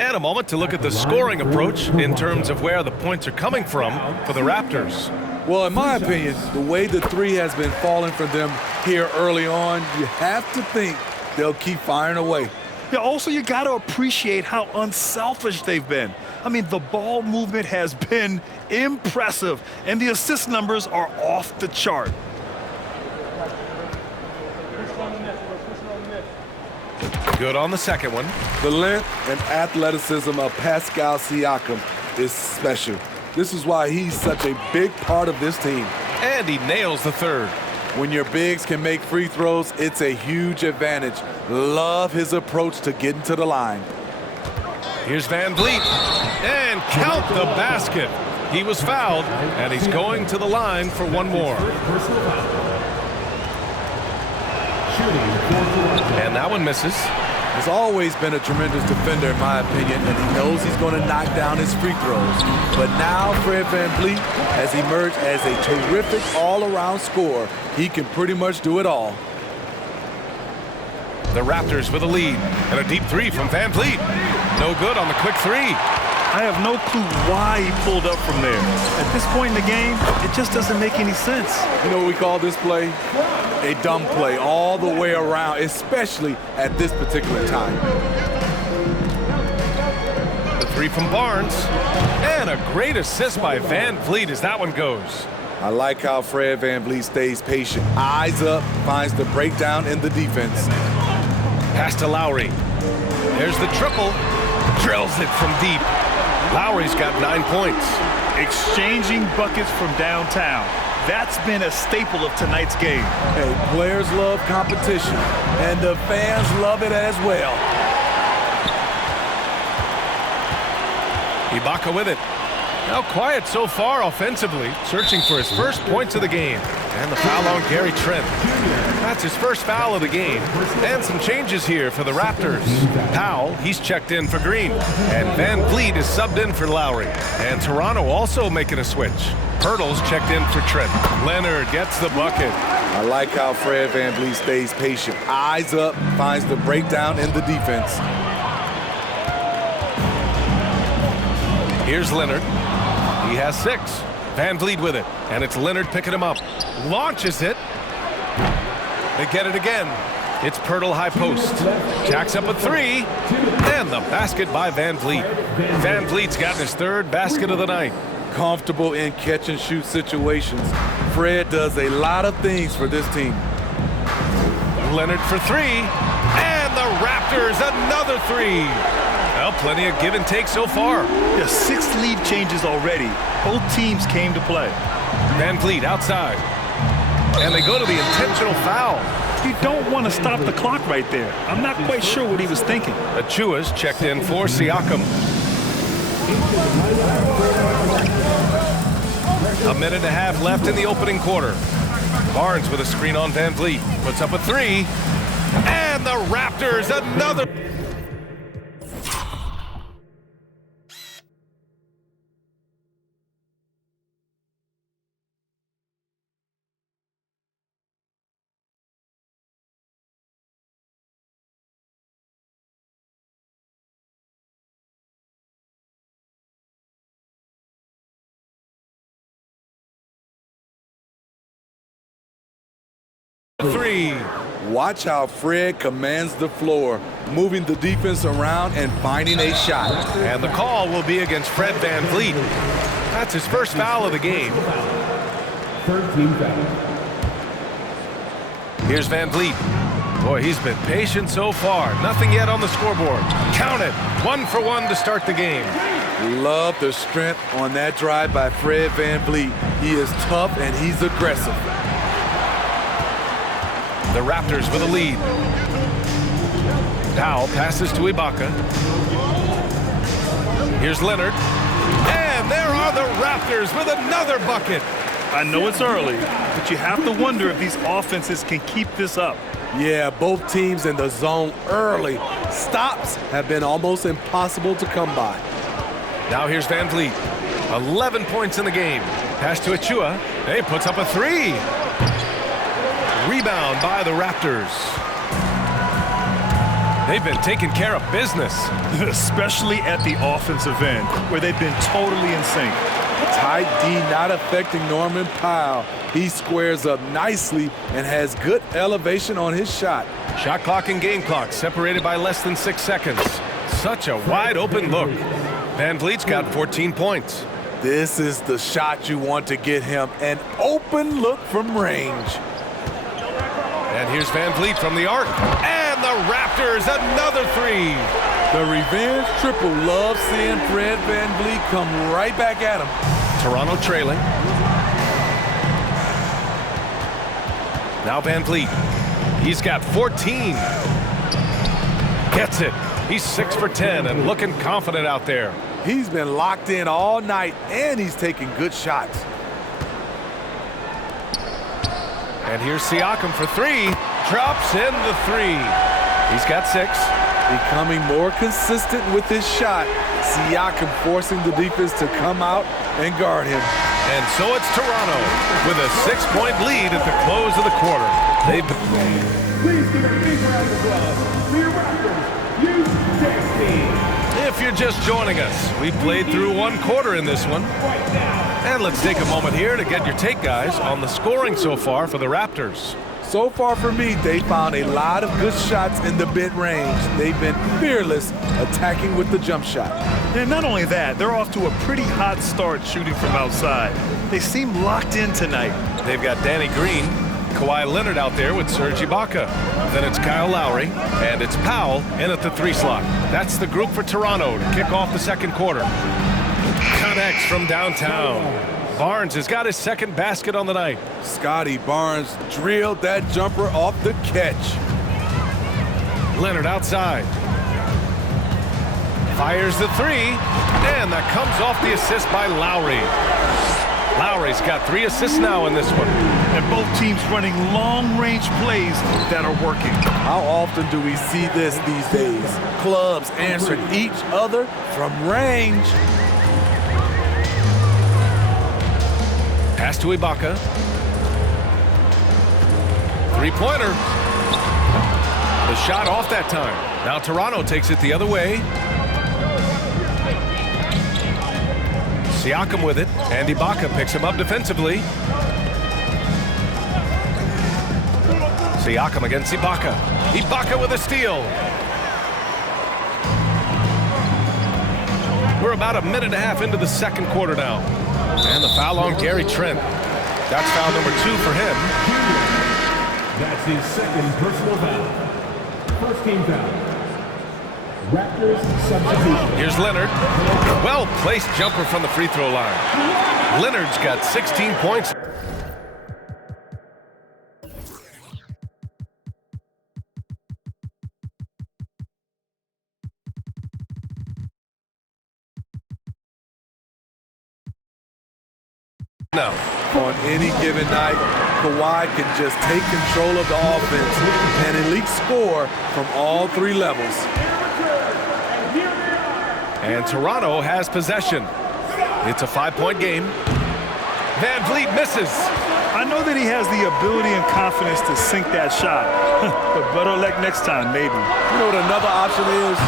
And a moment to look at the scoring approach in terms of where the points are coming from for the Raptors. Well, in my opinion, the way the three has been falling for them here early on, you have to think they'll keep firing away. Yeah, also, you got to appreciate how unselfish they've been. I mean, the ball movement has been impressive, and the assist numbers are off the chart. Good on the second one. The length and athleticism of Pascal Siakam is special. This is why he's such a big part of this team. And he nails the third. When your bigs can make free throws, it's a huge advantage. Love his approach to getting to the line. Here's Van Vliet. And count the basket. He was fouled, and he's going to the line for one more. And that one misses. Has always been a tremendous defender, in my opinion, and he knows he's going to knock down his free throws. But now Fred VanVleet has emerged as a terrific all-around scorer. He can pretty much do it all. The Raptors with a lead, and a deep three from VanVleet. No good on the quick three. I have no clue why he pulled up from there. At this point in the game, it just doesn't make any sense. You know what we call this play? A dumb play all the way around, especially at this particular time. The three from Barnes. And a great assist by VanVleet as that one goes. I like how Fred VanVleet stays patient. Eyes up, finds the breakdown in the defense. Pass to Lowry. There's the triple. Drills it from deep. Lowry's got 9 points. Exchanging buckets from downtown. That's been a staple of tonight's game. Hey, players love competition, and the fans love it as well. Ibaka with it. Now quiet so far offensively, searching for his first points of the game. And the foul on Gary Trent. That's his first foul of the game. And some changes here for the Raptors. Powell, he's checked in for Green. And VanVleet is subbed in for Lowry. And Toronto also making a switch. Pirtle's checked in for Trent. Leonard gets the bucket. I like how Fred VanVleet stays patient. Eyes up, finds the breakdown in the defense. Here's Leonard. He has 6. VanVleet with it, and it's Leonard picking him up. Launches it. They get it again. It's Pirtle high post. Jacks up a 3, and the basket by VanVleet. VanVleet's gotten his 3rd basket of the night. Comfortable in catch-and-shoot situations. Fred does a lot of things for this team. Leonard for 3, and the Raptors another 3. Well, plenty of give and take so far. Yeah, 6 lead changes already. Both teams came to play. VanVleet outside. And they go to the intentional foul. You don't want to stop the clock right there. I'm not quite sure what he was thinking. Achua's checked in for Siakam. A minute and a half left in the opening quarter. Barnes with a screen on VanVleet. Puts up a 3. And the Raptors another. Three. Watch how Fred commands the floor, moving the defense around and finding a shot. And the call will be against Fred VanVleet. That's his first foul of the game. 13 fouls. Here's VanVleet. Boy, he's been patient so far. Nothing yet on the scoreboard. Count it. 1 for 1 to start the game. Love the strength on that drive by Fred VanVleet. He is tough and he's aggressive. The Raptors with a lead. Powell passes to Ibaka. Here's Leonard. And there are the Raptors with another bucket. I know it's early, but you have to wonder if these offenses can keep this up. Yeah, both teams in the zone early. Stops have been almost impossible to come by. Now here's VanVleet. 11 points in the game. Pass to Achua. He puts up a 3. Rebound by the Raptors. They've been taking care of business. Especially at the offensive end, where they've been totally in sync. Tight D not affecting Norman Powell. He squares up nicely and has good elevation on his shot. Shot clock and game clock separated by less than 6 seconds. Such a wide open look. Van Vliet's got 14 points. This is the shot you want to get him, an open look from range. And here's Van Vliet from the arc. And the Raptors, another three. The revenge triple loves seeing Fred Van Vliet come right back at him. Toronto trailing. Now Van Vliet. He's got 14. Gets it. He's 6 for 10 and looking confident out there. He's been locked in all night, and he's taking good shots. And here's Siakam for three. Drops in the three. He's got 6. Becoming more consistent with his shot. Siakam forcing the defense to come out and guard him. And so it's Toronto with a 6-point lead at the close of the quarter. Please give a big round of applause for your Raptors, U16. If you're just joining us, we played through 1 quarter in this one. And let's take a moment here to get your take, guys, on the scoring so far for the Raptors. So far for me, they found a lot of good shots in the mid-range. They've been fearless attacking with the jump shot. And not only that, they're off to a pretty hot start shooting from outside. They seem locked in tonight. They've got Danny Green, Kawhi Leonard out there with Serge Ibaka. Then it's Kyle Lowry, and it's Powell in at the 3 slot. That's the group for Toronto to kick off the second quarter. Connects from downtown. Barnes has got his 2nd basket on the night. Scotty Barnes drilled that jumper off the catch. Leonard outside. Fires the 3, and that comes off the assist by Lowry. Lowry's got 3 assists now in this one. And both teams running long-range plays that are working. How often do we see this these days? Clubs answering each other from range. Pass to Ibaka. 3-pointer. The shot off that time. Now Toronto takes it the other way. Siakam with it, and Ibaka picks him up defensively. Siakam against Ibaka. Ibaka with a steal. We're about a minute and a half into the second quarter now. And the foul on Gary Trent. That's foul number 2 for him. That's his 2nd personal foul. First team foul. Raptors substitution. Here's Leonard. Well-placed jumper from the free throw line. Leonard's got 16 points. No. On any given night, Kawhi can just take control of the offense and at least score from all 3 levels. And Toronto has possession. It's a 5-point game. Van Vliet misses. I know that he has the ability and confidence to sink that shot. But better luck next time, maybe. You know what another option is?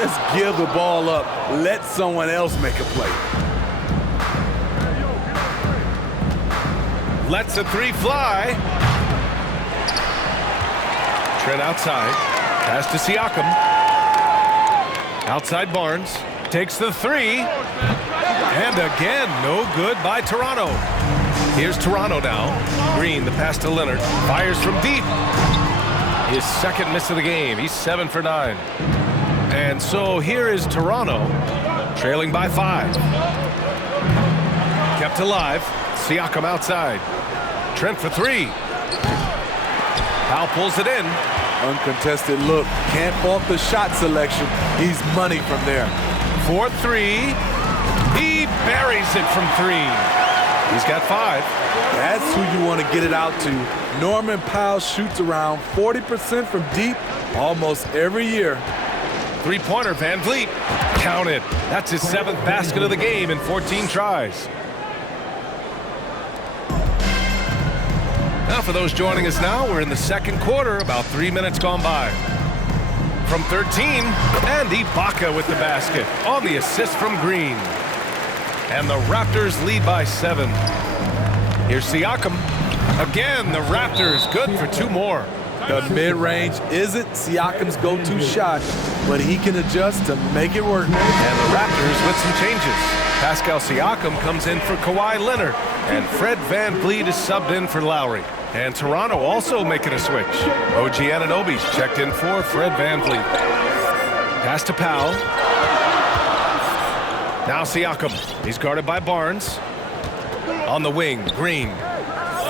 Just give the ball up. Let someone else make a play. Lets a 3 fly. Trent outside. Pass to Siakam. Outside Barnes. Takes the 3. And again, no good by Toronto. Here's Toronto now. Green, the pass to Leonard. Fires from deep. His 2nd miss of the game. He's 7 for 9. And so here is Toronto, trailing by 5. Kept alive. Siakam outside. Trent for 3. Powell pulls it in. Uncontested look. Can't fault the shot selection. He's money from there. 4-3. He buries it from 3. He's got 5. That's who you want to get it out to. Norman Powell shoots around 40% from deep almost every year. 3-pointer, Van Vliet. Count it. That's his 7th basket of the game in 14 tries. Now, for those joining us now, we're in the second quarter, about 3 minutes gone by. from 13. And Ibaka with the basket on the assist from Green. And the Raptors lead by 7. Here's Siakam. Again, the Raptors good for 2 more. The mid-range isn't Siakam's go-to shot, but he can adjust to make it work. And the Raptors with some changes. Pascal Siakam comes in for Kawhi Leonard, and Fred VanVleet is subbed in for Lowry. And Toronto also making a switch. OG Anunoby's checked in for Fred VanVleet. Pass to Powell. Now Siakam. He's guarded by Barnes. On the wing, Green.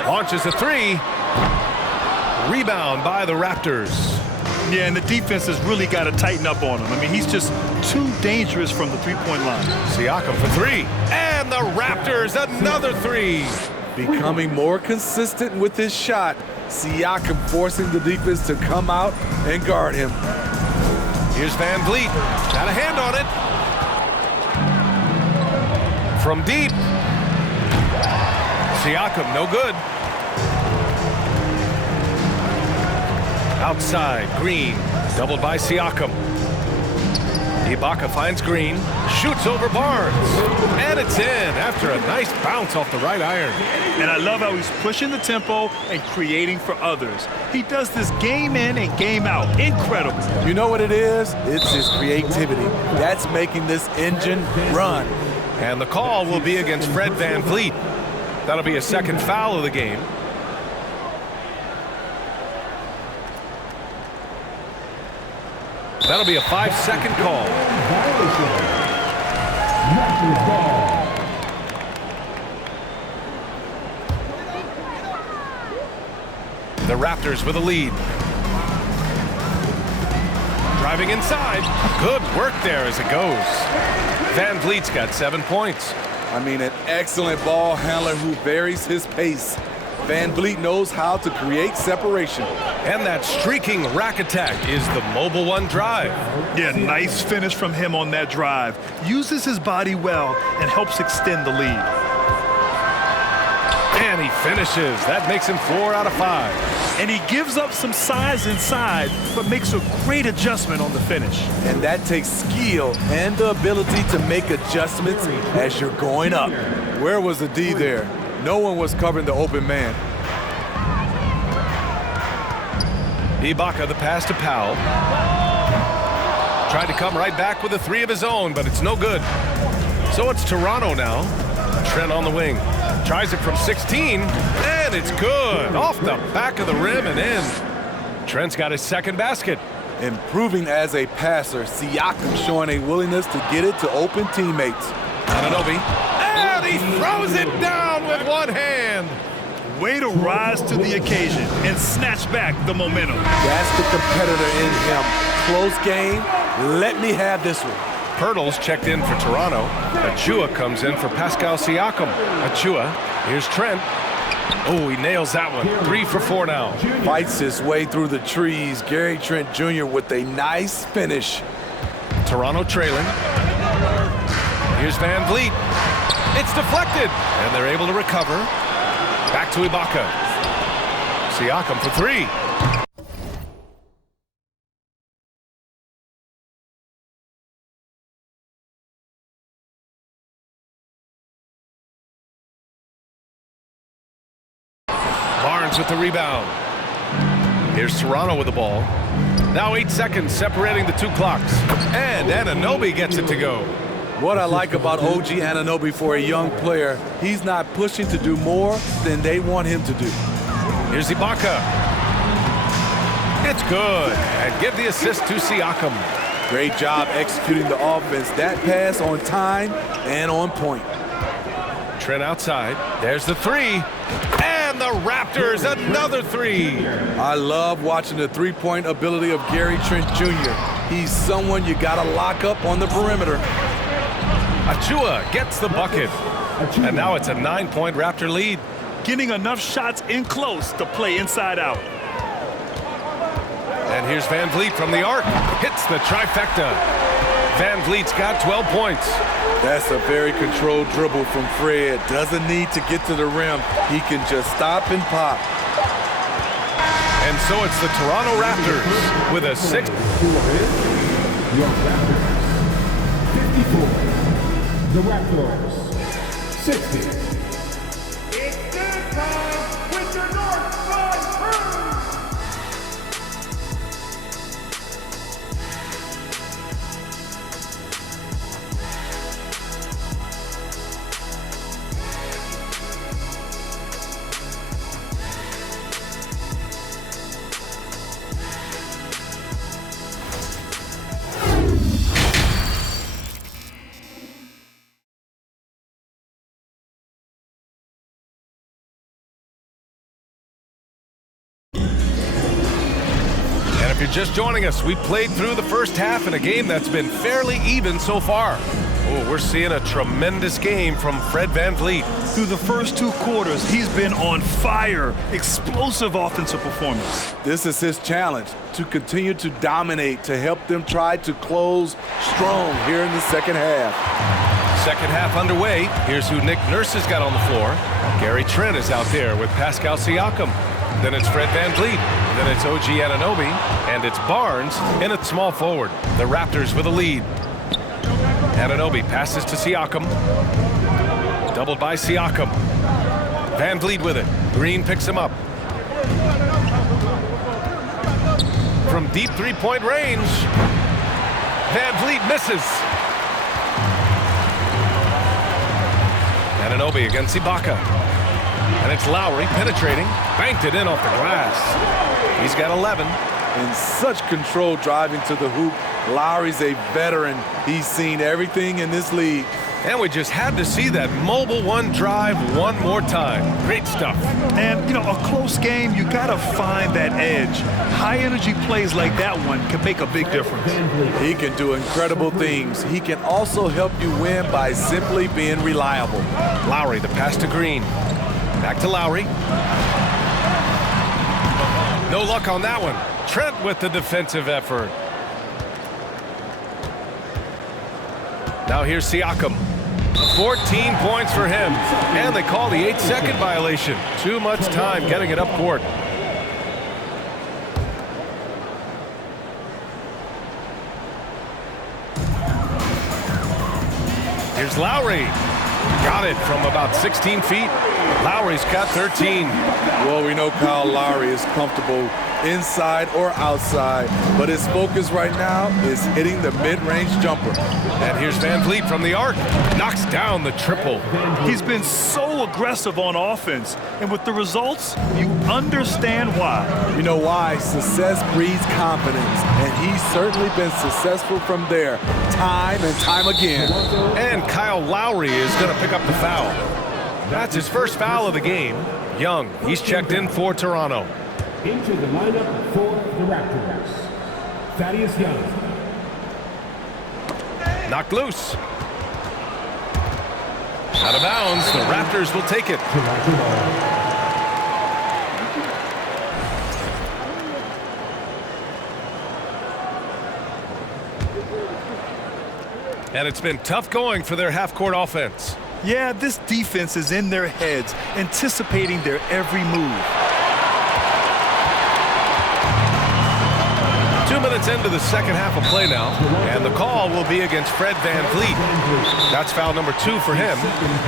Launches a 3. Rebound by the Raptors. Yeah, and the defense has really got to tighten up on him. I mean, he's just too dangerous from the three-point line. Siakam for 3. And the Raptors another 3. Becoming more consistent with his shot. Siakam forcing the defense to come out and guard him. Here's VanVleet. Got a hand on it. From deep. Siakam, no good. Outside, Green, doubled by Siakam. Ibaka finds Green, shoots over Barnes, and it's in after a nice bounce off the right iron. And I love how he's pushing the tempo and creating for others. He does this game in and game out. Incredible. You know what it is? It's his creativity. That's making this engine run. And the call will be against Fred VanVleet. That'll be a second foul of the game. That'll be a 5-second call. The Raptors with a lead. Driving inside. Good work there as it goes. VanVleet's got 7 points. I mean, an excellent ball handler who varies his pace. VanVleet knows how to create separation. And that streaking rack attack is the Mobile One drive. Yeah, nice finish from him on that drive. Uses his body well and helps extend the lead. And he finishes. That makes him 4 out of 5. And he gives up some size inside, but makes a great adjustment on the finish. And that takes skill and the ability to make adjustments as you're going up. Where was the D there? No one was covering the open man. Ibaka, the pass to Powell. Tried to come right back with a 3 of his own, but it's no good. So it's Toronto now. Trent on the wing. Tries it from 16, and it's good. Off the back of the rim and in. Trent's got his second basket. Improving as a passer, Siakam showing a willingness to get it to open teammates. Anunoby. And he throws it down with one hand. Way to rise to the occasion and snatch back the momentum. That's the competitor in him. Close game. Let me have this one. Pirtle's checked in for Toronto. Achua comes in for Pascal Siakam. Achua, here's Trent. Oh, he nails that one. 3 for 4 now. Fights his way through the trees. Gary Trent Jr. with a nice finish. Toronto trailing. Here's VanVleet. It's deflected, and they're able to recover. Back to Ibaka. Siakam for 3. Barnes with the rebound. Here's Toronto with the ball. Now 8 seconds separating the 2 clocks. And Anunoby gets it to go. What I like about OG Anunoby for a young player, he's not pushing to do more than they want him to do. Here's Ibaka. It's good. And give the assist to Siakam. Great job executing the offense. That pass on time and on point. Trent outside. There's the 3. And the Raptors, another 3. I love watching the three-point ability of Gary Trent Jr. He's someone you got to lock up on the perimeter. Achua gets the bucket. And now it's a 9-point Raptor lead. Getting enough shots in close to play inside out. And here's VanVleet from the arc. Hits the trifecta. VanVleet's got 12 points. That's a very controlled dribble from Fred. Doesn't need to get to the rim. He can just stop and pop. And so it's the Toronto Raptors with a 6. Your Raptors, 54. The Raptors, 60. It's game time with the Northside Crew. If you're just joining us, we played through the first half in a game that's been fairly even so far. Oh, we're seeing a tremendous game from Fred VanVleet. Through the first 2 quarters, he's been on fire. Explosive offensive performance. This is his challenge, to continue to dominate, to help them try to close strong here in the second half. Second half underway. Here's who Nick Nurse has got on the floor. Gary Trent is out there with Pascal Siakam. Then it's Fred VanVleet. Then it's OG Anunoby. And it's Barnes in at small forward. The Raptors with a lead. Anunoby passes to Siakam. Doubled by Siakam. VanVleet with it. Green picks him up. From deep three-point range. VanVleet misses. Anunoby against Ibaka. And it's Lowry penetrating. Banked it in off the glass. He's got 11. In such control driving to the hoop. Lowry's a veteran. He's seen everything in this league. And we just had to see that mobile one drive one more time. Great stuff. And, you know, a close game, you got to find that edge. High-energy plays like that one can make a big difference. He can do incredible things. He can also help you win by simply being reliable. Lowry, the pass to Green. Back to Lowry. No luck on that one. Trent with the defensive effort. Now here's Siakam. 14 points for him. And they call the 8-second violation. Too much time getting it up court. Here's Lowry. Got it from about 16 feet. Lowry's got 13. Well, we know Kyle Lowry is comfortable inside or outside, but his focus right now is hitting the mid-range jumper. And here's VanVleet from the arc. Knocks down the triple. He's been so aggressive on offense, and with the results, you understand why. You know why? Success breeds confidence, and he's certainly been successful from there, time and time again. And Kyle Lowry is going to pick up the foul. That's his first foul of the game. Young, he's checked in for Toronto. Into the lineup for the Raptors, Thaddeus Young. Knocked loose. Out of bounds, the Raptors will take it. And it's been tough going for their half-court offense. Yeah, this defense is in their heads, anticipating their every move. 2 minutes into the second half of play now, and the call will be against Fred VanVleet. That's foul number 2 for him,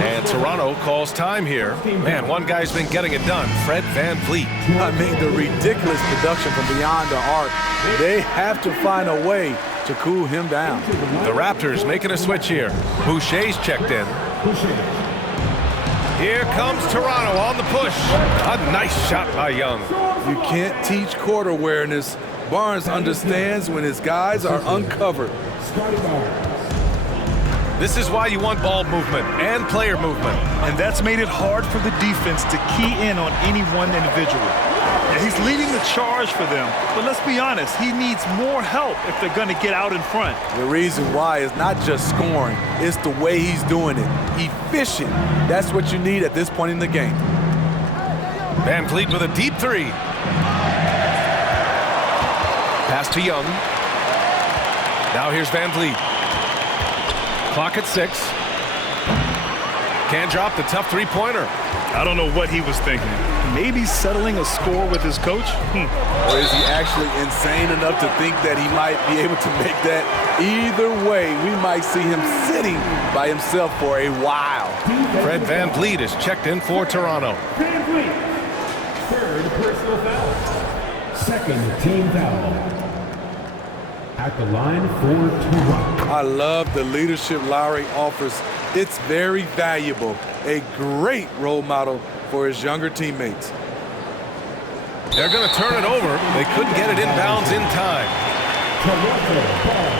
and Toronto calls time here. Man, one guy's been getting it done, Fred VanVleet. I mean, the ridiculous production from beyond the arc. They have to find a way to cool him down. The Raptors making a switch here. Boucher's checked in. Here comes Toronto on the push. A nice shot by Young. You can't teach court awareness. Barnes understands when his guys are uncovered. This is why you want ball movement and player movement. And that's made it hard for the defense to key in on any one individual. Yeah, he's leading the charge for them, but let's be honest, he needs more help if they're going to get out in front. The reason why is not just scoring, it's the way he's doing it. Efficient. That's what you need at this point in the game. VanVleet with a deep 3. Pass to Young. Now here's VanVleet. Clock at 6. Can't drop the tough three-pointer. I don't know what he was thinking. Maybe settling a score with his coach? Or is he actually insane enough to think that he might be able to make that? Either way, we might see him sitting by himself for a while. Fred VanVleet is checked in for Toronto. VanVleet. Third personal foul. Second team foul. At the line for Toronto. I love the leadership Lowry offers. It's very valuable. A great role model for his younger teammates. They're going to turn it over. They couldn't get it inbounds in time. Toronto ball.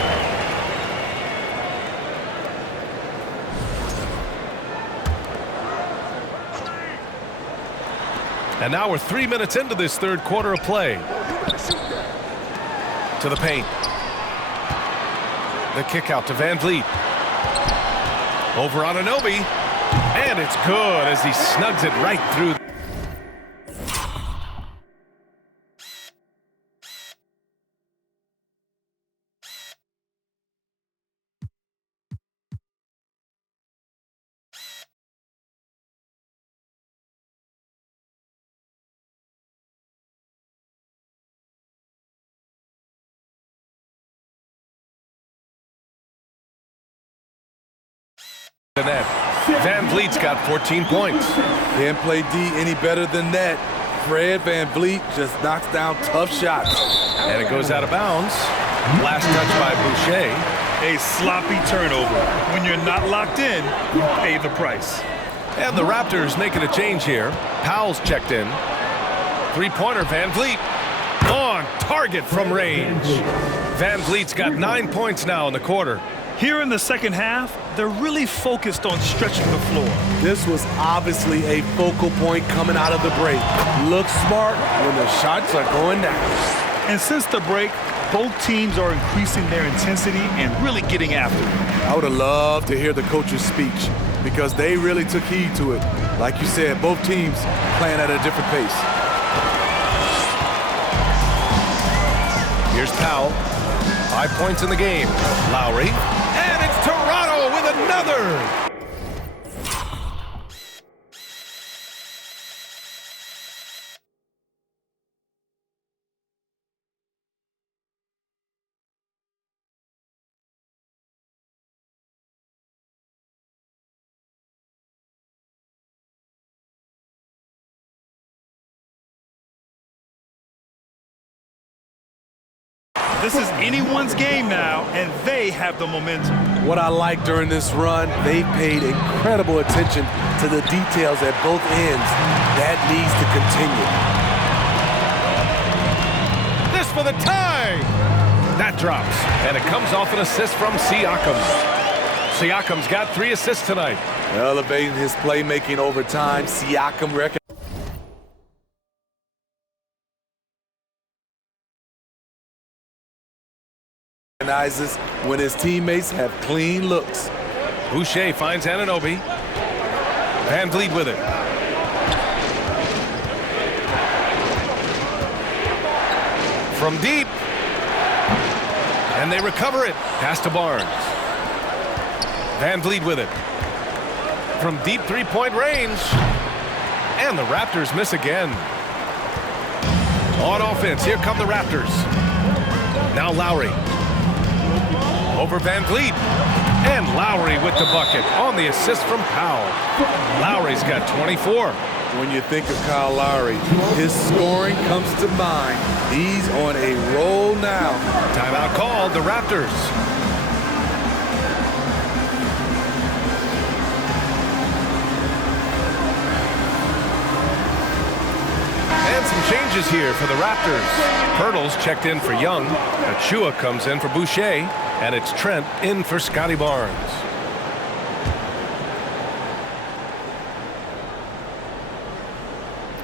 And now we're 3 minutes into this third quarter of play. To the paint. The kick out to VanVleet. Over on Anunoby. And it's good as he snugs it right through. The net. VanVleet's got 14 points. Can't play D any better than that. Fred VanVleet just knocks down tough shots. And it goes out of bounds. Last touch by Boucher. A sloppy turnover. When you're not locked in, you pay the price. And the Raptors making a change here. Powell's checked in. Three-pointer, VanVleet. On target from range. VanVleet's got 9 points now in the quarter. Here in the second half, they're really focused on stretching the floor. This was obviously a focal point coming out of the break. Look smart when the shots are going down. And since the break, both teams are increasing their intensity and really getting after it. I would have loved to hear the coach's speech because they really took heed to it. Like you said, both teams playing at a different pace. Here's Powell. 5 points in the game. Lowry. And it's Toronto with another. This is anyone's game now, and they have the momentum. What I like during this run, they paid incredible attention to the details at both ends. That needs to continue. This for the tie. That drops, and it comes off an assist from Siakam. Siakam's got 3 assists tonight. Elevating his playmaking over time, Siakam recognizes when his teammates have clean looks. Boucher finds Anunoby. VanVleet with it. From deep. And they recover it. Pass to Barnes. VanVleet with it. From deep three-point range. And the Raptors miss again. On offense, here come the Raptors. Now Lowry. Over VanVleet. And Lowry with the bucket on the assist from Powell. Lowry's got 24. When you think of Kyle Lowry, his scoring comes to mind. He's on a roll now. Timeout called, the Raptors. And some changes here for the Raptors. Pirtle's checked in for Young. Achua comes in for Boucher. And it's Trent in for Scotty Barnes.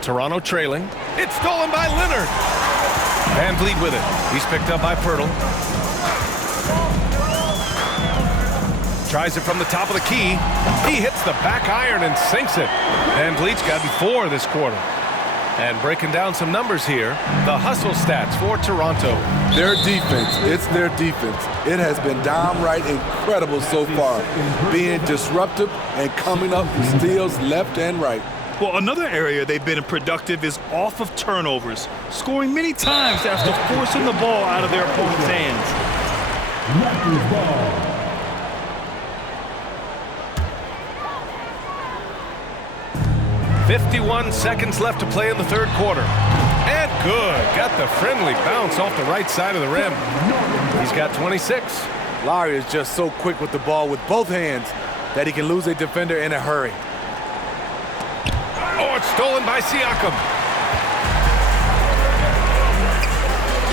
Toronto trailing. It's stolen by Leonard. VanVleet with it. He's picked up by Pirtle. Tries it from the top of the key. He hits the back iron and sinks it. VanVleet's gotten 4 this quarter. And breaking down some numbers here, the hustle stats for Toronto. Their defense, it's their defense. It has been downright incredible so far, being disruptive and coming up with steals left and right. Well, another area they've been productive is off of turnovers, scoring many times after forcing the ball out of their opponent's hands. Raptors ball. 51 seconds left to play in the third quarter. And good. Got the friendly bounce off the right side of the rim. He's got 26. Lowry is just so quick with the ball with both hands that he can lose a defender in a hurry. Oh, it's stolen by Siakam.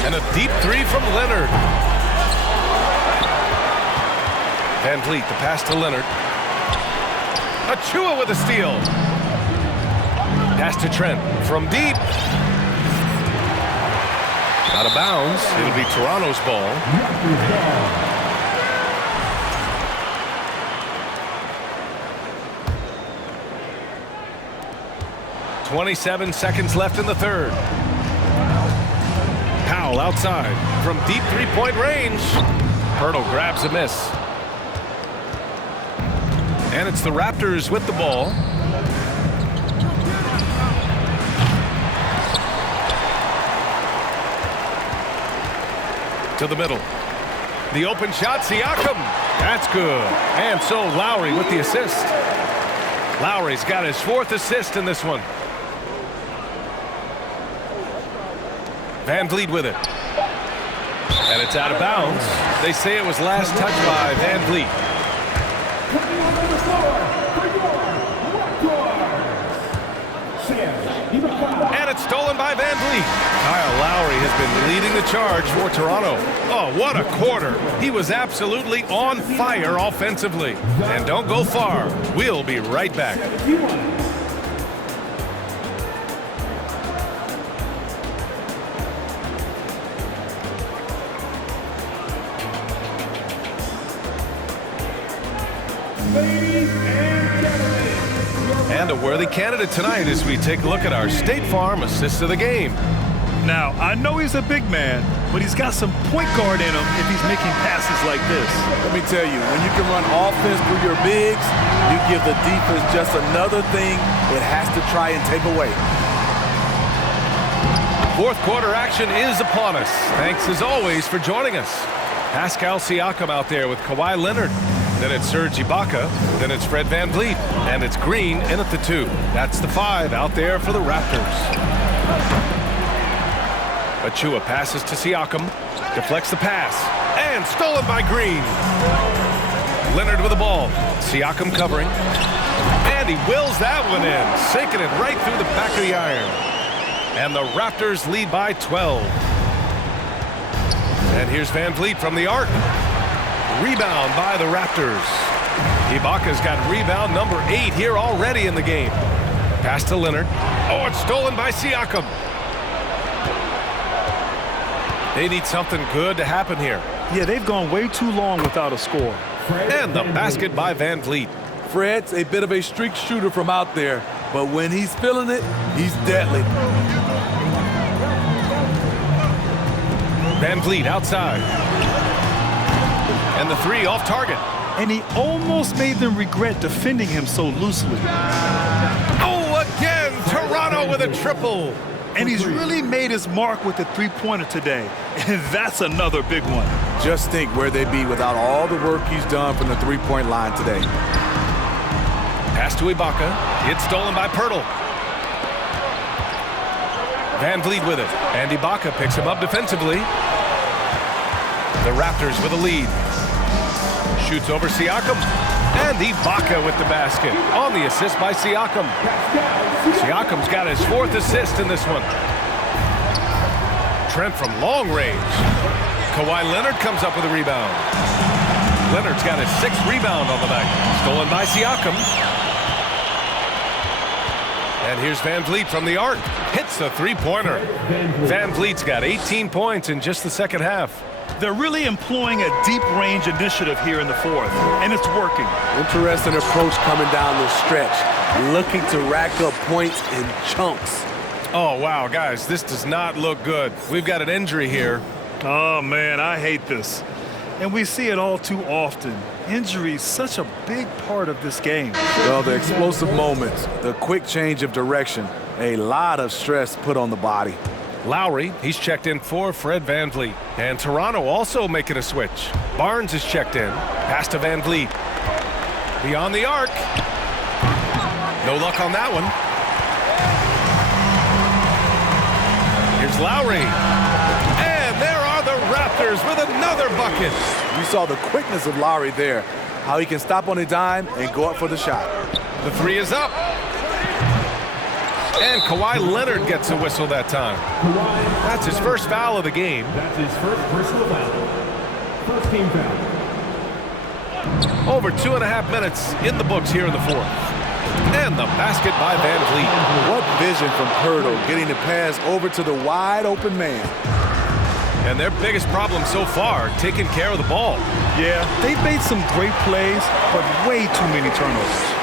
And a deep three from Leonard. Van Vliet, the pass to Leonard. Achua with a steal. Pass to Trent from deep. Out of bounds. It'll be Toronto's ball. 27 seconds left in the third. Powell outside from deep three-point range. Pirtle grabs a miss. And it's the Raptors with the ball. To the middle. The open shot, Siakam. That's good. And so Lowry with the assist. Lowry's got his fourth assist in this one. Van Vliet with it. And it's out of bounds. They say it was last touched by Van Vliet. And it's stolen by Van Vliet. Kyle Lowry has been leading the charge for Toronto. Oh, what a quarter. He was absolutely on fire offensively. And don't go far. We'll be right back. And a worthy candidate tonight as we take a look at our State Farm assist of the game. Now, I know he's a big man, but he's got some point guard in him if he's making passes like this. Let me tell you, when you can run offense through your bigs, you give the defense just another thing it has to try and take away. Fourth quarter action is upon us. Thanks as always for joining us. Pascal Siakam out there with Kawhi Leonard. Then it's Serge Ibaka. Then it's Fred Van Vliet. And it's Green in at the 2. That's the 5 out there for the Raptors. Achua passes to Siakam. Deflects the pass. And stolen by Green. Leonard with the ball. Siakam covering. And he wills that one in. Sinking it right through the back of the iron. And the Raptors lead by 12. And here's Van Vliet from the arc. Rebound by the Raptors. Ibaka's got rebound number 8 here already in the game. Pass to Leonard. Oh, it's stolen by Siakam. They need something good to happen here. Yeah, they've gone way too long without a score. And the basket by Van Vliet. Fred's a bit of a streak shooter from out there, but when he's feeling it, he's deadly. Van Vliet outside. And the 3 off target. And he almost made them regret defending him so loosely. Oh, again, Toronto with a triple. And he's really made his mark with the three-pointer today. And that's another big one. Just think where they'd be without all the work he's done from the three-point line today. Pass to Ibaka. It's stolen by Pirtle. Van Vliet with it. And Ibaka picks him up defensively. The Raptors with a lead. Shoots over Siakam. And Ibaka with the basket. On the assist by Siakam. Siakam's got his 4th assist in this one. Trent from long range. Kawhi Leonard comes up with a rebound. Leonard's got his 6th rebound on the night. Stolen by Siakam. And here's Van Vliet from the arc. Hits the three-pointer. Van Vliet's got 18 points in just the second half. They're really employing a deep-range initiative here in the fourth, and it's working. Interesting approach coming down the stretch, looking to rack up points in chunks. Oh, wow, guys, this does not look good. We've got an injury here. Oh, man, I hate this. And we see it all too often. Injury is such a big part of this game. Well, the explosive moments, the quick change of direction, a lot of stress put on the body. Lowry, he's checked in for Fred VanVleet. And Toronto also making a switch. Barnes is checked in. Pass to VanVleet. Beyond the arc. No luck on that one. Here's Lowry. And there are the Raptors with another bucket. You saw the quickness of Lowry there, how he can stop on a dime and go up for the shot. The three is up. And Kawhi Leonard gets a whistle that time. That's his first foul of the game. That's his first personal foul. First team foul. Over 2.5 minutes in the books here in the fourth. And the basket by VanVleet. What vision from Pirtle, getting the pass over to the wide open man. And their biggest problem so far, taking care of the ball. Yeah, they've made some great plays, but way too many turnovers.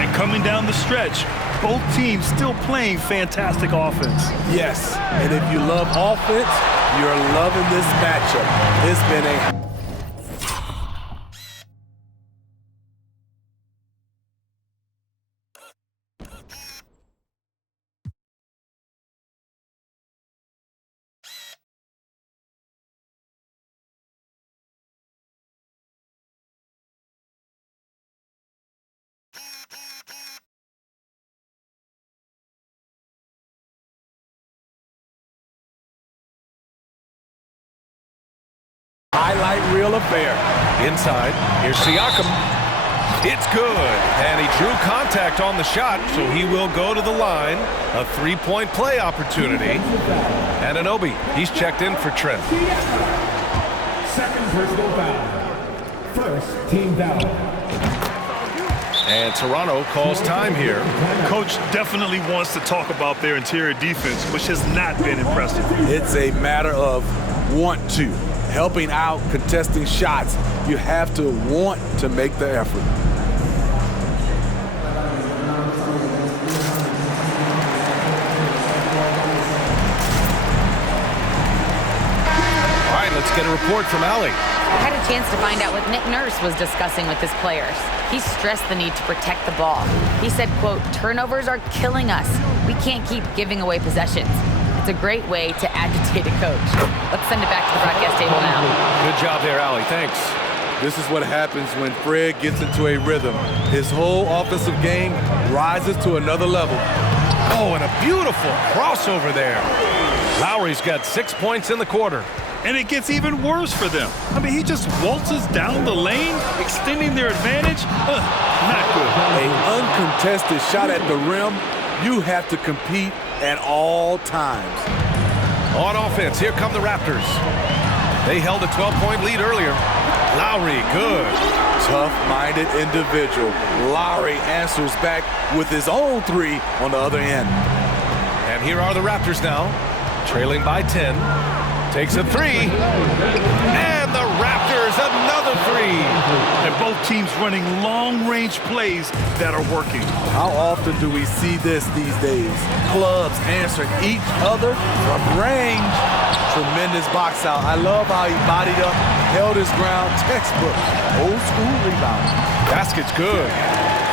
And coming down the stretch, both teams still playing fantastic offense. Yes, and if you love offense, you're loving this matchup. It's been a highlight reel affair. Inside, here's Siakam. It's good. And he drew contact on the shot, so he will go to the line. A three-point play opportunity. And Anunoby, he's checked in for Trent. Second personal foul. First team foul. And Toronto calls time here. Coach definitely wants to talk about their interior defense, which has not been impressive. It's a matter of want to. Helping out, contesting shots. You have to want to make the effort. All right, let's get a report from Allie. I had a chance to find out what Nick Nurse was discussing with his players. He stressed the need to protect the ball. He said, quote, "Turnovers are killing us. We can't keep giving away possessions." It's a great way to agitate a coach. Let's send it back to the broadcast table now. Good job there, Allie. Thanks. This is what happens when Fred gets into a rhythm. His whole offensive game rises to another level. Oh, and a beautiful crossover there. Lowry's got 6 points in the quarter. And it gets even worse for them. I mean, he just waltzes down the lane, extending their advantage. Not good. An uncontested shot at the rim, you have to compete at all times. On offense, here come the Raptors. They held a 12-point lead earlier. Lowry, good. Tough-minded individual. Lowry answers back with his own three on the other end. And here are the Raptors now, trailing by 10. Takes a three. And the Raptors, another three. And both teams running long-range plays that are working. How often do we see this these days? Clubs answering each other from range. Tremendous box out. I love how he bodied up, held his ground. Textbook. Old school rebound. Basket's good.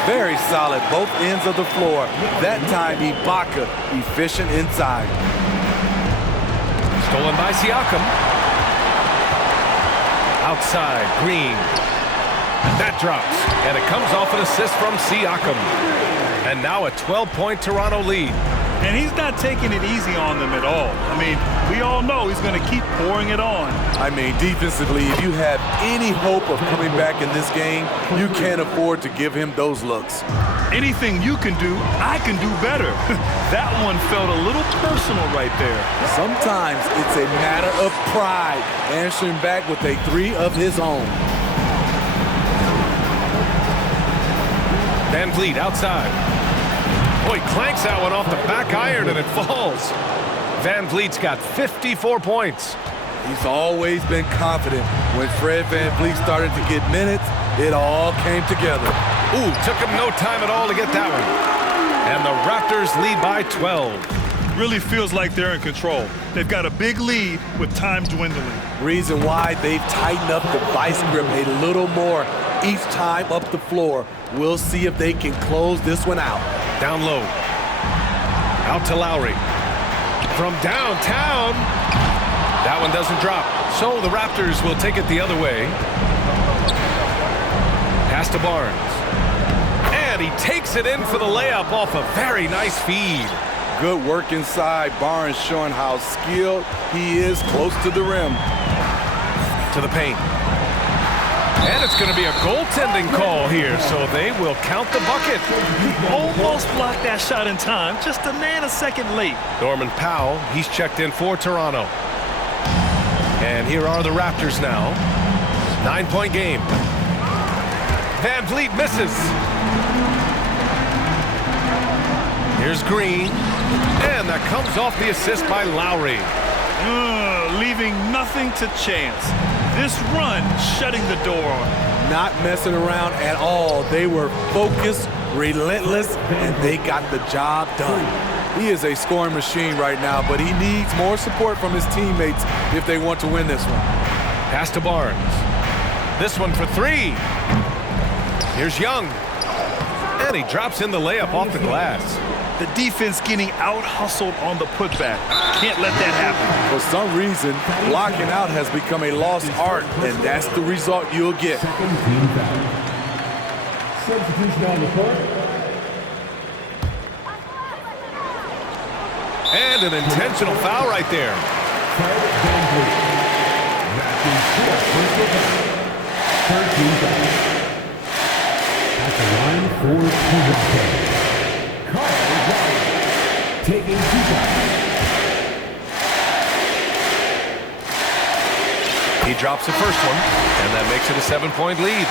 Very solid, both ends of the floor. That time, Ibaka, efficient inside. Stolen by Siakam. Outside, Green. And that drops. And it comes off an assist from Siakam. And now a 12-point Toronto lead. And he's not taking it easy on them at all. I mean, we all know he's going to keep pouring it on. I mean, defensively, if you have any hope of coming back in this game, you can't afford to give him those looks. Anything you can do, I can do better. That one felt a little personal right there. Sometimes it's a matter of pride, answering back with a three of his own. VanVleet outside. Boy, clanks that one off the back iron and it falls. VanVleet's got 54 points. He's always been confident. When Fred VanVleet started to get minutes, it all came together. Ooh, took him no time at all to get that one. And the Raptors lead by 12. really feels like they're in control. They've got a big lead with time dwindling. Reason why they've tightened up the vice grip a little more each time up the floor. We'll see if they can close this one out. Down low. Out to Lowry. From downtown. That one doesn't drop. So the Raptors will take it the other way. Pass to Barnes. And he takes it in for the layup off a very nice feed. Good work inside. Barnes showing how skilled he is close to the rim. To the paint. And it's going to be a goaltending call here, so they will count the bucket. Almost blocked that shot in time, just a nanosecond late. Norman Powell, he's checked in for Toronto. And here are the Raptors now. 9-point game. Van Vliet misses. Here's Green. And that comes off the assist by Lowry. Leaving nothing to chance. This run shutting the door on him. Not messing around at all. They were focused, relentless, and they got the job done. He is a scoring machine right now, but he needs more support from his teammates if they want to win this one. Pass to Barnes. This one for three. Here's Young. And he drops in the layup off the glass. The defense getting out-hustled on the putback. Can't let that happen. For some reason, blocking out has become a lost art, and that's the result you'll get. Substitution on the court. And an intentional foul right there. At the line for Toronto. Taking 2 fouls. He drops the first one, and that makes it a 7-point lead.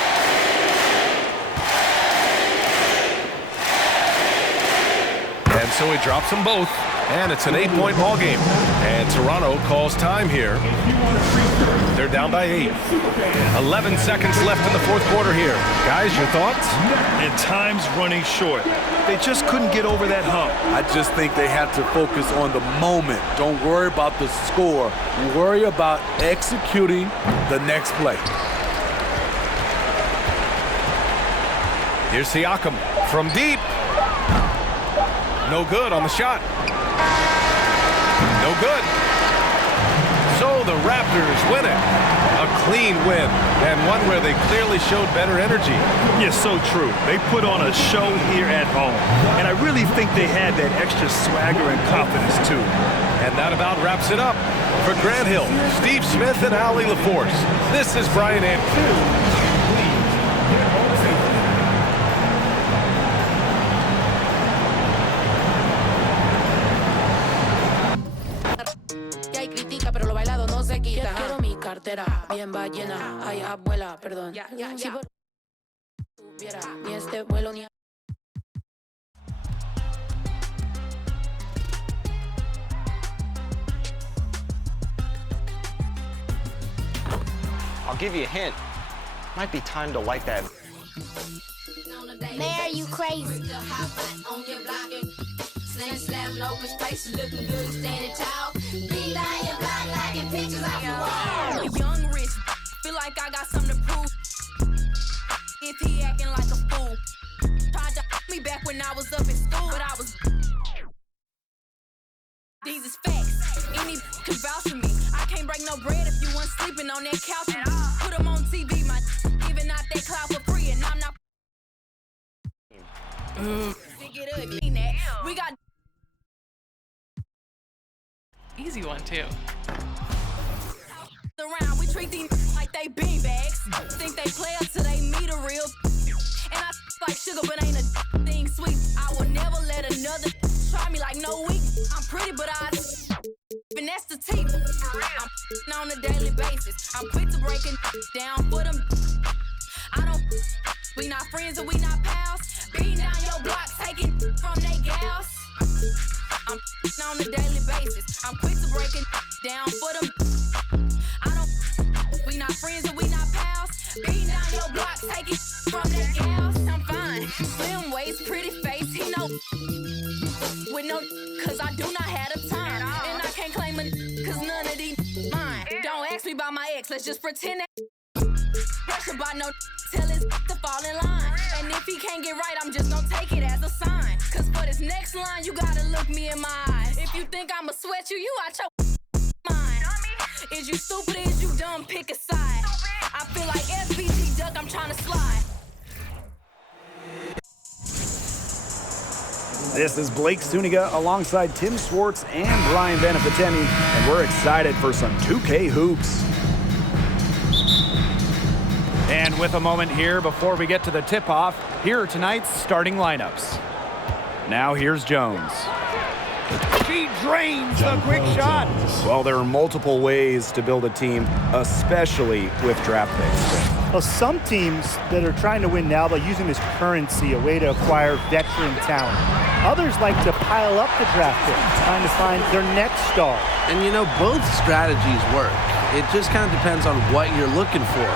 And so he drops them both, and it's an 8-point ball game. And Toronto calls time here. They're down by 8. 11 seconds left in the fourth quarter here. Guys, your thoughts? And time's running short. They just couldn't get over that hump. I just think they have to focus on the moment. Don't worry about the score. Worry about executing the next play. Here's Siakam from deep. No good on the shot. No good. So the Raptors win it. A clean win, and one where they clearly showed better energy. Yes, so true. They put on a show here at home, and I really think they had that extra swagger and confidence, too. And that about wraps it up. For Grant Hill, Steve Smith, and Allie LaForce, this is Brian Anderson. Bien ballena, ay abuela, perdón. Si por tuviera ni este vuelo ni. I'll give you a hint. Might be time to light that. Mayor, you crazy. Slam open space, looking good, standing tall. Be lying your block like in pictures off the wall. Young rich, feel like I got something to prove. If he acting like a fool, tried to me back when I was up in school, but I was. These is facts. Any can vouch for me. I can't break no bread if you weren't sleeping on that couch. Put them on TV, my giving out that cloud for free, and I'm not. We got. Easy one, too. Around, we treat these like they beanbags. Think they play us till they meet a real. And I like sugar, but ain't a thing sweet. I will never let another try me like no weak. I'm pretty, but I finesse the teeth. I'm on a daily basis. I'm quick to break it down for them. I don't. We not friends and we not pals. Beating down your block, taking from they gals. I'm on a daily basis. I'm quick to break it down for them. I don't. We not friends and we not pals. Beating down your block, taking from they gals. I'm fine. Slim waist, pretty face. He know. With no, cause I do not have a next. Let's just pretend that pressure by no tell his to fall in line. And if he can't get right, I'm just gonna take it as a sign. Cause for this next line, you gotta look me in my eyes. If you think I'ma sweat you, you out your mind. Is you stupid or is you dumb? Pick a side. I feel like SBG duck, I'm trying to slide. This is Blake Suniga alongside Tim Swartz and Brian Benefatemi, and we're excited for some 2K hoops. And with a moment here before we get to the tip-off, here are tonight's starting lineups. Now here's Jones. She drains the quick shot. Well, there are multiple ways to build a team, especially with draft picks. Well, some teams that are trying to win now, they're using this currency, a way to acquire veteran talent. Others like to pile up the draft pick, trying to find their next star. And you know, both strategies work. It just kind of depends on what you're looking for.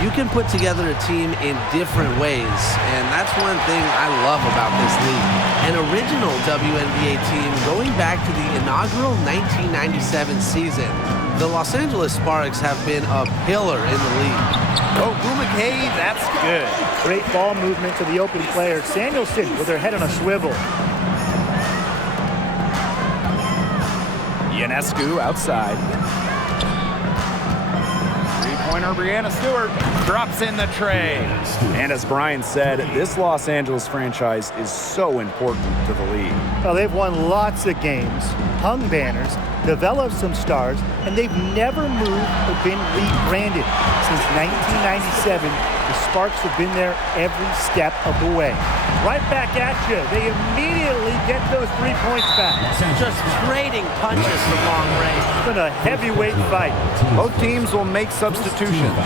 You can put together a team in different ways, and that's one thing I love about this league. An original WNBA team going back to the inaugural 1997 season. The Los Angeles Sparks have been a pillar in the league. Oh, Gumake, that's good. Great ball movement to the open player. Samuelson with her head on a swivel. Ionescu outside. Three-pointer Breanna Stewart drops in the tray. And as Brian said, this Los Angeles franchise is so important to the league. Well, they've won lots of games, hung banners, developed some stars, and they've never moved or been rebranded. Since 1997, the Sparks have been there every step of the way. Right back at you. They immediately get those 3 points back. Just trading punches from long range. It's been a heavyweight fight. Both teams will make substitutions.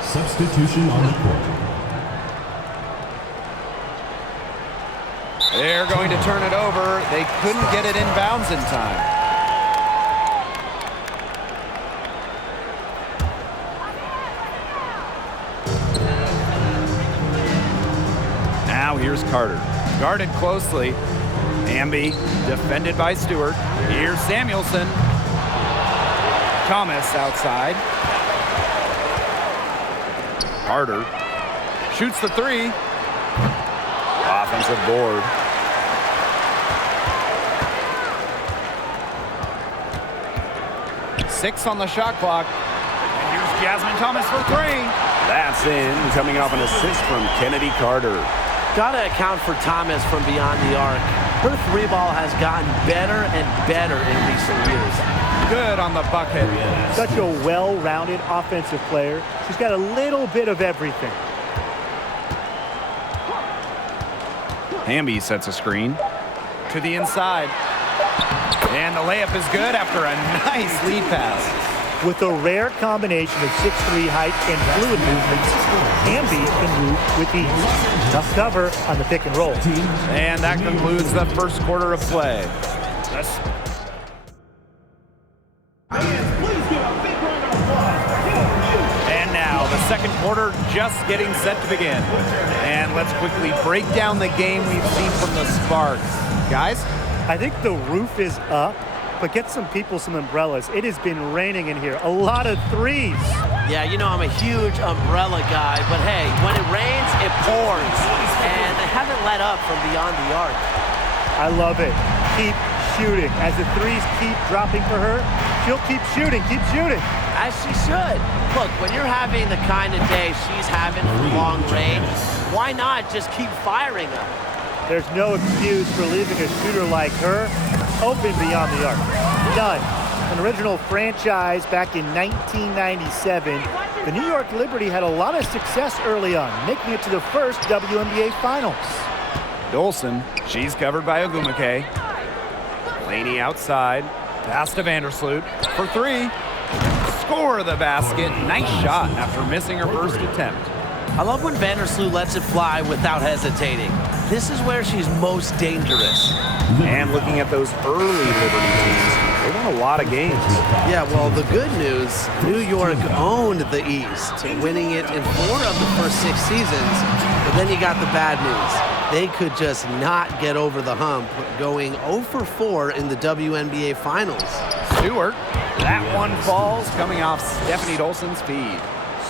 Substitution on the court. They're going to turn it over. They couldn't get it inbounds in time. Now here's Carter. Guarded closely. Amby defended by Stewart. Here's Samuelson. Thomas outside. Carter shoots the three. Offensive board. Six on the shot clock. And here's Jasmine Thomas for three. That's in, coming off an assist from Kennedy Carter. Gotta account for Thomas from beyond the arc. Her three ball has gotten better and better in recent years. Good on the bucket. Such a well-rounded offensive player. She's got a little bit of everything. Hamby sets a screen to the inside. And the layup is good after a nice lead pass. With a rare combination of 6'3" height and fluid movements, Hamby can move with ease. Tough cover on the pick and roll. And that concludes the first quarter of play. And now the second quarter just getting set to begin. And let's quickly break down the game we've seen from the Sparks. Guys? I think the roof is up, but get some people some umbrellas. It has been raining in here. A lot of threes. Yeah, you know I'm a huge umbrella guy, but hey, when it rains, it pours. And they haven't let up from beyond the arc. I love it. Keep shooting. As the threes keep dropping for her, she'll keep shooting, As she should. Look, when you're having the kind of day she's having from long range, why not just keep firing them? There's no excuse for leaving a shooter like her open beyond the arc. None. An original franchise back in 1997, the New York Liberty had a lot of success early on, making it to the first WNBA Finals. Dolson, she's covered by Ogumake. Laney outside, pass to Vandersloot for three. Score the basket. Nice shot after missing her first attempt. I love when Vandersloot lets it fly without hesitating. This is where she's most dangerous. And looking at those early Liberty teams, they won a lot of games. Yeah, well, the good news, New York owned the East, winning it in 4 of the first 6 seasons. But then you got the bad news. They could just not get over the hump, going 0 for 4 in the WNBA Finals. Stewart That one falls coming off Stephanie Dolson's feed.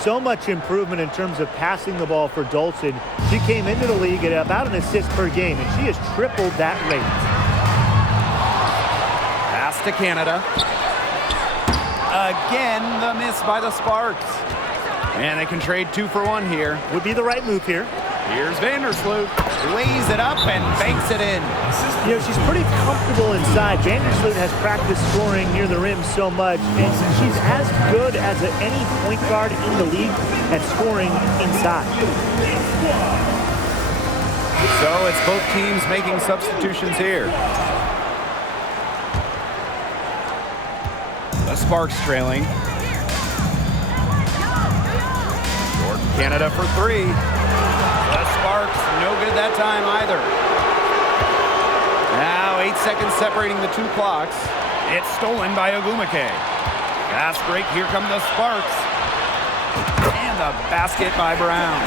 So much improvement in terms of passing the ball for Dolson. She came into the league at about an assist per game, and she has tripled that rate. Pass to Canada. Again, the miss by the Sparks. And they can trade 2 for 1 here. Would be the right move here. Here's Vandersloot. Lays it up and banks it in. You know, she's pretty comfortable inside. Vandersloot has practiced scoring near the rim so much, and she's as good as any point guard in the league at scoring inside. So it's both teams making substitutions here. The Sparks trailing. Jordan Canada for 3. The Sparks, no good that time either. Now 8 seconds separating the 2 clocks. It's stolen by Ogumake. Fast break, here come the Sparks. And the basket by Brown.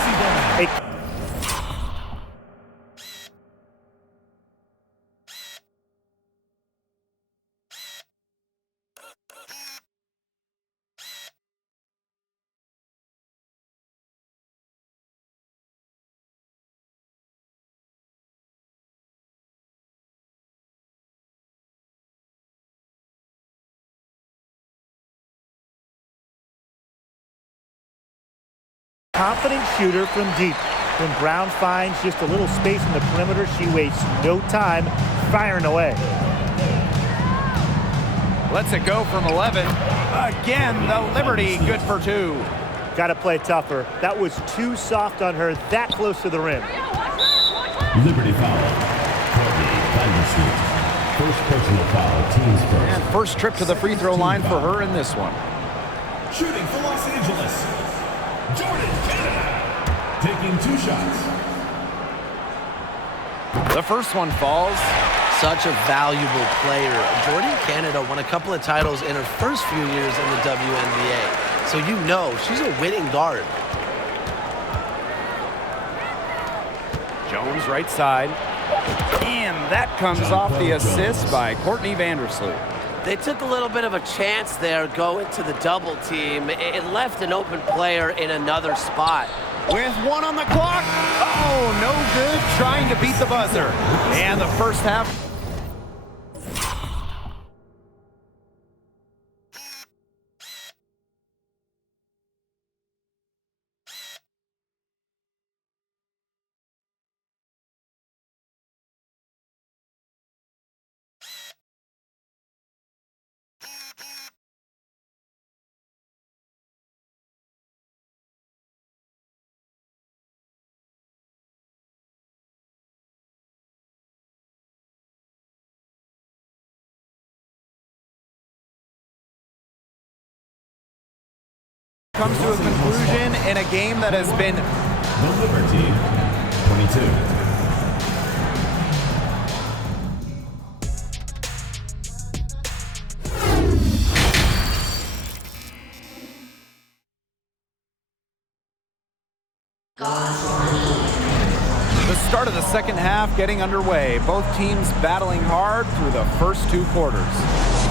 Confident shooter from deep. When Brown finds just a little space in the perimeter, she wastes no time firing away. Lets it go from 11. Again, the Liberty, good for 2. Got to play tougher. That was too soft on her, that close to the rim. Liberty foul. Courtney Vandersloot. First personal foul, team's first. And first trip to the free throw line for her in this one. Shooting for Los Angeles, Jordan Canada. Taking 2 shots. The first one falls. Such a valuable player. Jordan Canada won a couple of titles in her first few years in the WNBA. So you know she's a winning guard. Jones right side. And that comes off the assist by Courtney Vandersloot. They took a little bit of a chance there going to the double team. It left an open player in another spot. With 1 on the clock. Oh, no good. Trying to beat the buzzer. And the first half. Comes to a conclusion in a game that has been The Liberty, 22. The start of the second half getting underway. Both teams battling hard through the first 2 quarters.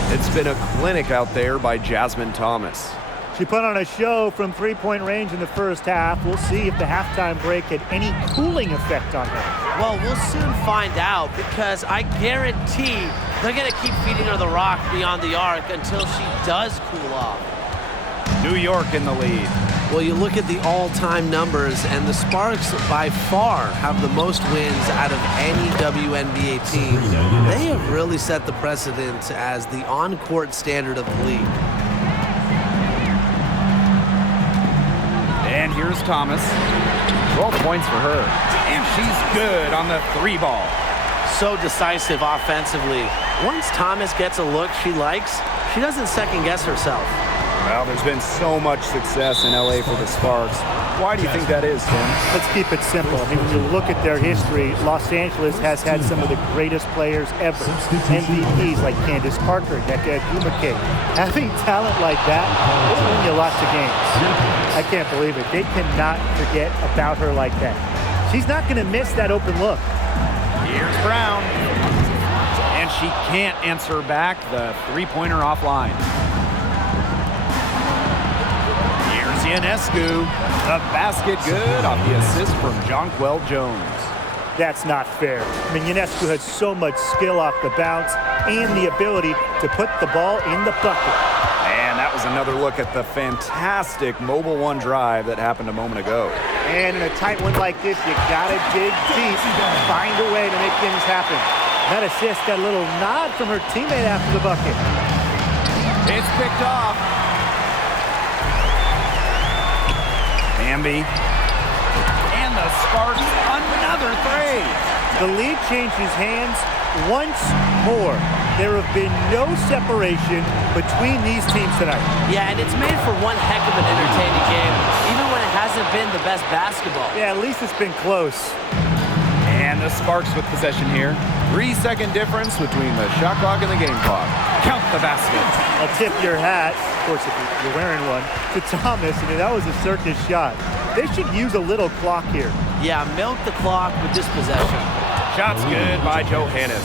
It's been a clinic out there by Jasmine Thomas. She put on a show from three-point range in the first half. We'll see if the halftime break had any cooling effect on her. Well, we'll soon find out because I guarantee they're going to keep feeding her the rock beyond the arc until she does cool off. New York in the lead. Well, you look at the all-time numbers, and the Sparks by far have the most wins out of any WNBA team. They have really set the precedent as the on-court standard of the league. And here's Thomas. 12 points for her. And she's good on the 3 ball. So decisive offensively. Once Thomas gets a look she likes, she doesn't second-guess herself. Well, there's been so much success in LA for the Sparks. Why do you think that is, Tim? Let's keep it simple. I mean, when you look at their history, Los Angeles has had some of the greatest players ever. MVPs like Candace Parker, Nneka Ogumake. Having talent like that will win you lots of games. I can't believe it. They cannot forget about her like that. She's not going to miss that open look. Here's Brown. And she can't answer back the 3-pointer offline. Ionescu, the basket good off the assist from Jonquel Jones. That's not fair. I mean, Ionescu has so much skill off the bounce and the ability to put the ball in the bucket. And that was another look at the fantastic Mobile One drive that happened a moment ago. And in a tight one like this, you gotta dig deep, find a way to make things happen. That assist got a little nod from her teammate after the bucket. It's picked off. Hamby. And the Sparks, another three. The lead changes hands once more. There have been no separation between these teams tonight. Yeah, and it's made for one heck of an entertaining game, even when it hasn't been the best basketball. Yeah, at least it's been close. And the Sparks with possession here. 3-second difference between the shot clock and the game clock. Count the basket. I'll tip your hat, of course if you're wearing one, to Thomas. I mean, that was a circus shot. They should use a little clock here. Yeah, milk the clock with this possession. Shots good by Johannes.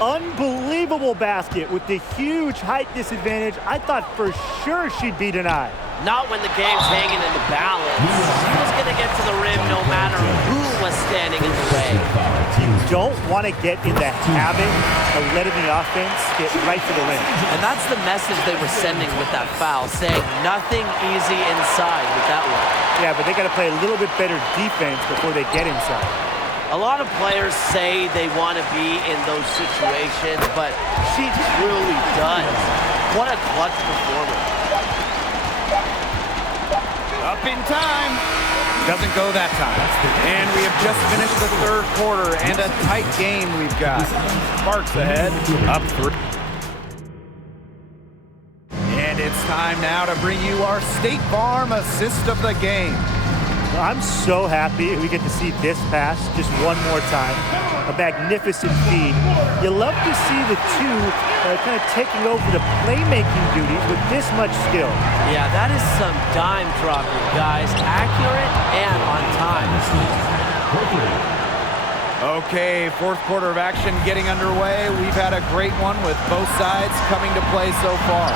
Unbelievable basket with the huge height disadvantage. I thought for sure she'd be denied. Not when the game's hanging in the balance. She was going to get to the rim no matter who was standing in the way. You don't want to get in the habit of letting the offense get right to the rim. And that's the message they were sending with that foul, saying nothing easy inside with that one. Yeah, but they got to play a little bit better defense before they get inside. A lot of players say they want to be in those situations, but she truly does. What a clutch performer. Up in time. Doesn't go that time. And we have just finished the third quarter, and a tight game we've got. Sparks ahead, up 3. And it's time now to bring you our State Farm assist of the game. I'm so happy we get to see this pass just one more time. A magnificent feed. You love to see the two kind of taking over the playmaking duties with this much skill. Yeah, that is some dime dropping, guys. Accurate and on time. Okay, fourth quarter of action getting underway. We've had a great one with both sides coming to play so far.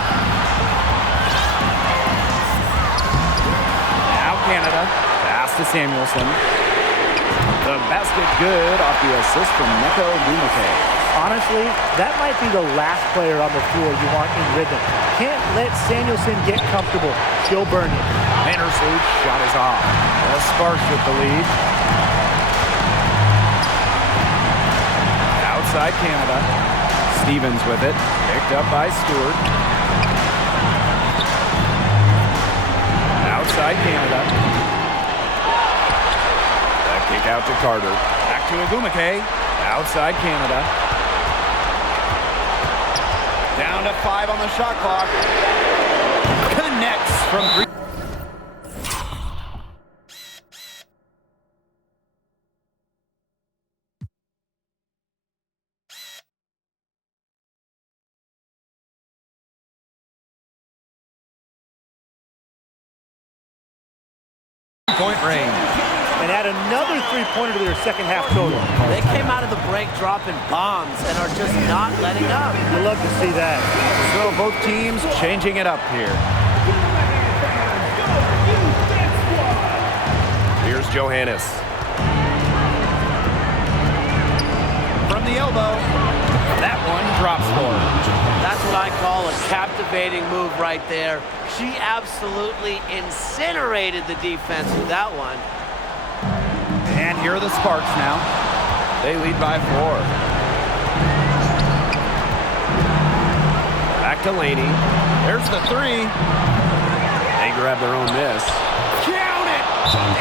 Now Canada. Pass to Samuelson. The basket good off the assist from Neko Dumake. Honestly, that might be the last player on the floor you want in rhythm. Can't let Samuelson get comfortable. She'll burn you. Vandersloot shot is off. The Sparks with the lead. Outside Canada. Stevens with it. Picked up by Stewart. Outside Canada. Kick out to Carter. Back to Agumake. Outside Canada. Down to 5 on the shot clock. Connects from 3. Point range. And add another three-pointer to their second half total. They came out of the break dropping bombs and are just not letting up. You love to see that. So both teams changing it up here. Here's Johannes. From the elbow. That one drops for her. That's what I call a captivating move right there. She absolutely incinerated the defense with that one. And here are the Sparks now. They lead by 4. Back to Laney. There's the 3. They grab their own miss. Count it!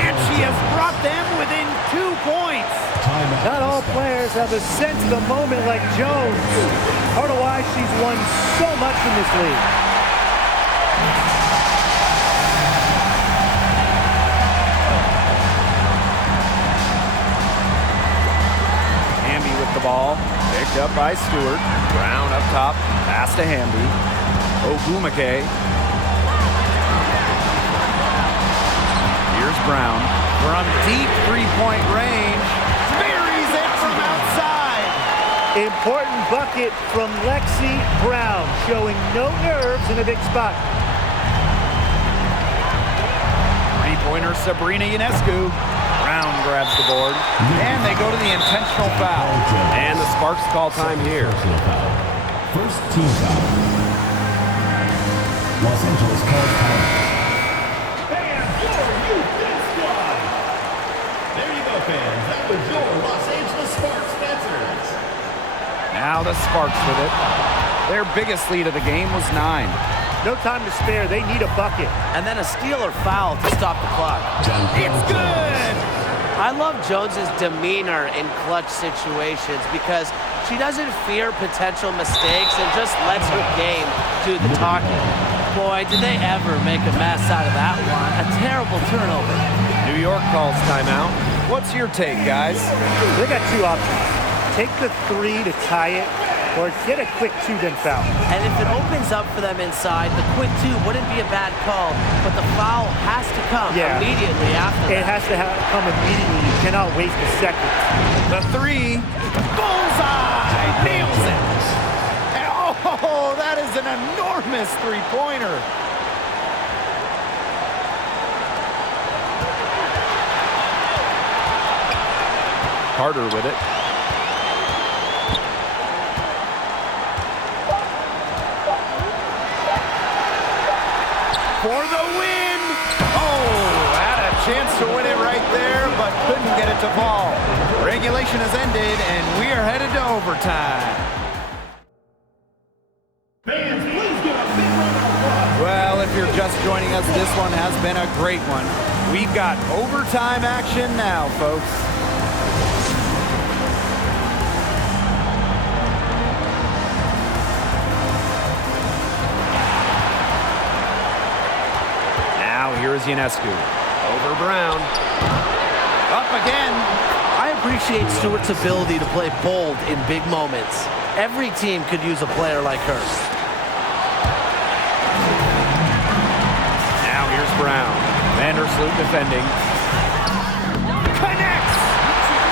And she has brought them within 2 points. Not all players have a sense of the moment like Jones. Part of why she's won so much in this league. The ball picked up by Stewart. Brown up top. Pass to Hamby. Ogumake. Here's Brown. From deep three-point range. Buries it from outside. Important bucket from Lexi Brown, showing no nerves in a big spot. Three-pointer Sabrina Ionescu. Brown grabs the board. And they go to the intentional foul. And the Sparks call time here. First team foul. Los Angeles calls time. And your youth squad. There you go, fans. That was your Los Angeles Sparks dancers. Now the Sparks with it. Their biggest lead of the game was 9. No time to spare. They need a bucket. And then a steal or foul to stop the clock. It's good! I love Jones's demeanor in clutch situations because she doesn't fear potential mistakes and just lets her game do the talking. Boy, did they ever make a mess out of that one. A terrible turnover. New York calls timeout. What's your take, guys? They got two options. Take the 3 to tie it, or get a quick 2 then foul. And if it opens up for them inside, the quick 2 wouldn't be a bad call, but the foul has to come immediately after that. It has to come immediately. You cannot waste a second. The 3, bullseye, nails it. And oh, that is an enormous three-pointer. Carter with it. For the win! Oh, had a chance to win it right there, but couldn't get it to fall. Regulation has ended, and we are headed to overtime. Fans, please give a big round of applause. Well, if you're just joining us, this one has been a great one. We've got overtime action now, folks. Here is Ionescu. Over Brown. Up again. I appreciate Stewart's ability to play bold in big moments. Every team could use a player like her. Now here's Brown. Vandersloot defending. Connects!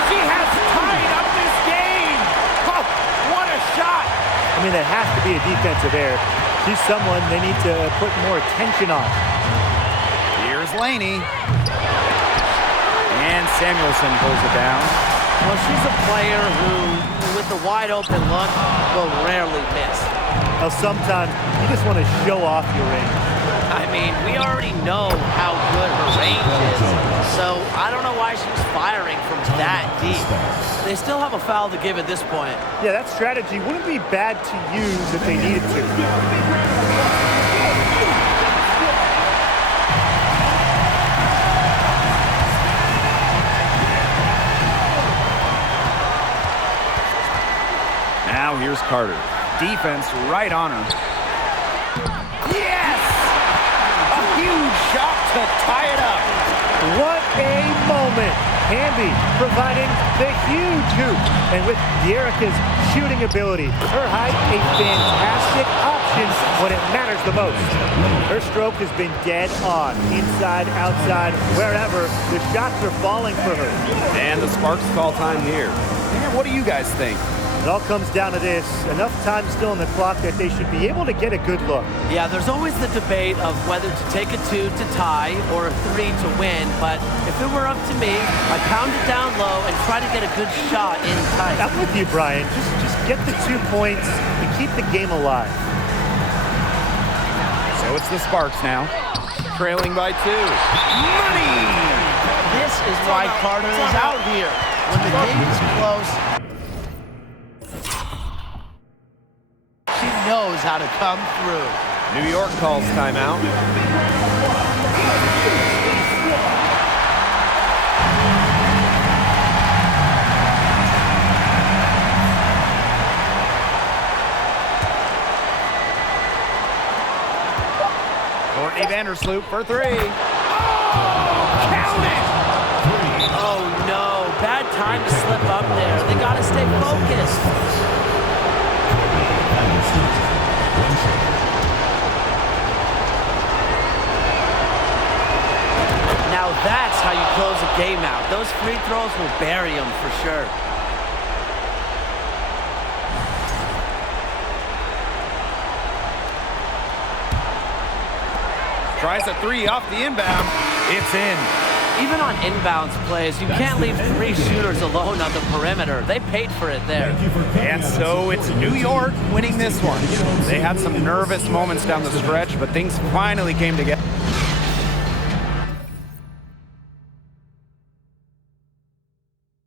She has tied up this game! Oh, what a shot! I mean, that has to be a defensive error. She's someone they need to put more attention on. Laney. And Samuelson pulls it down. Well, she's a player who, with a wide open look, will rarely miss. Well, sometimes you just want to show off your range. I mean, we already know how good her range is, so I don't know why she was firing from that deep. They still have a foul to give at this point. Yeah, that strategy wouldn't be bad to use if they needed to. Now here's Carter. Defense right on her. Yes! A huge shot to tie it up. What a moment. Hamby providing the huge hoop. And with Dearica's shooting ability, her height a fantastic option when it matters the most. Her stroke has been dead on. Inside, outside, wherever, the shots are falling for her. And the Sparks call time here. And what do you guys think? It all comes down to this. Enough time still on the clock that they should be able to get a good look. Yeah, there's always the debate of whether to take a 2 to tie or a 3 to win, but if it were up to me, I'd pound it down low and try to get a good shot in tight. I'm with you, Brian. Just get the 2 points and keep the game alive. So it's the Sparks now, trailing by 2. Money! This is why Carter is out here. When the game is close, knows how to come through. New York calls timeout. Courtney Vandersloot for 3. Oh, count it! Oh no, bad time to slip up there. They gotta stay focused. Now that's how you close a game out. Those free throws will bury them for sure. Tries a 3 off the inbound. It's in. Even on inbounds plays, you can't leave 3 shooters alone on the perimeter. They paid for it there. And so it's New York winning this one. They had some nervous moments down the stretch, but things finally came together.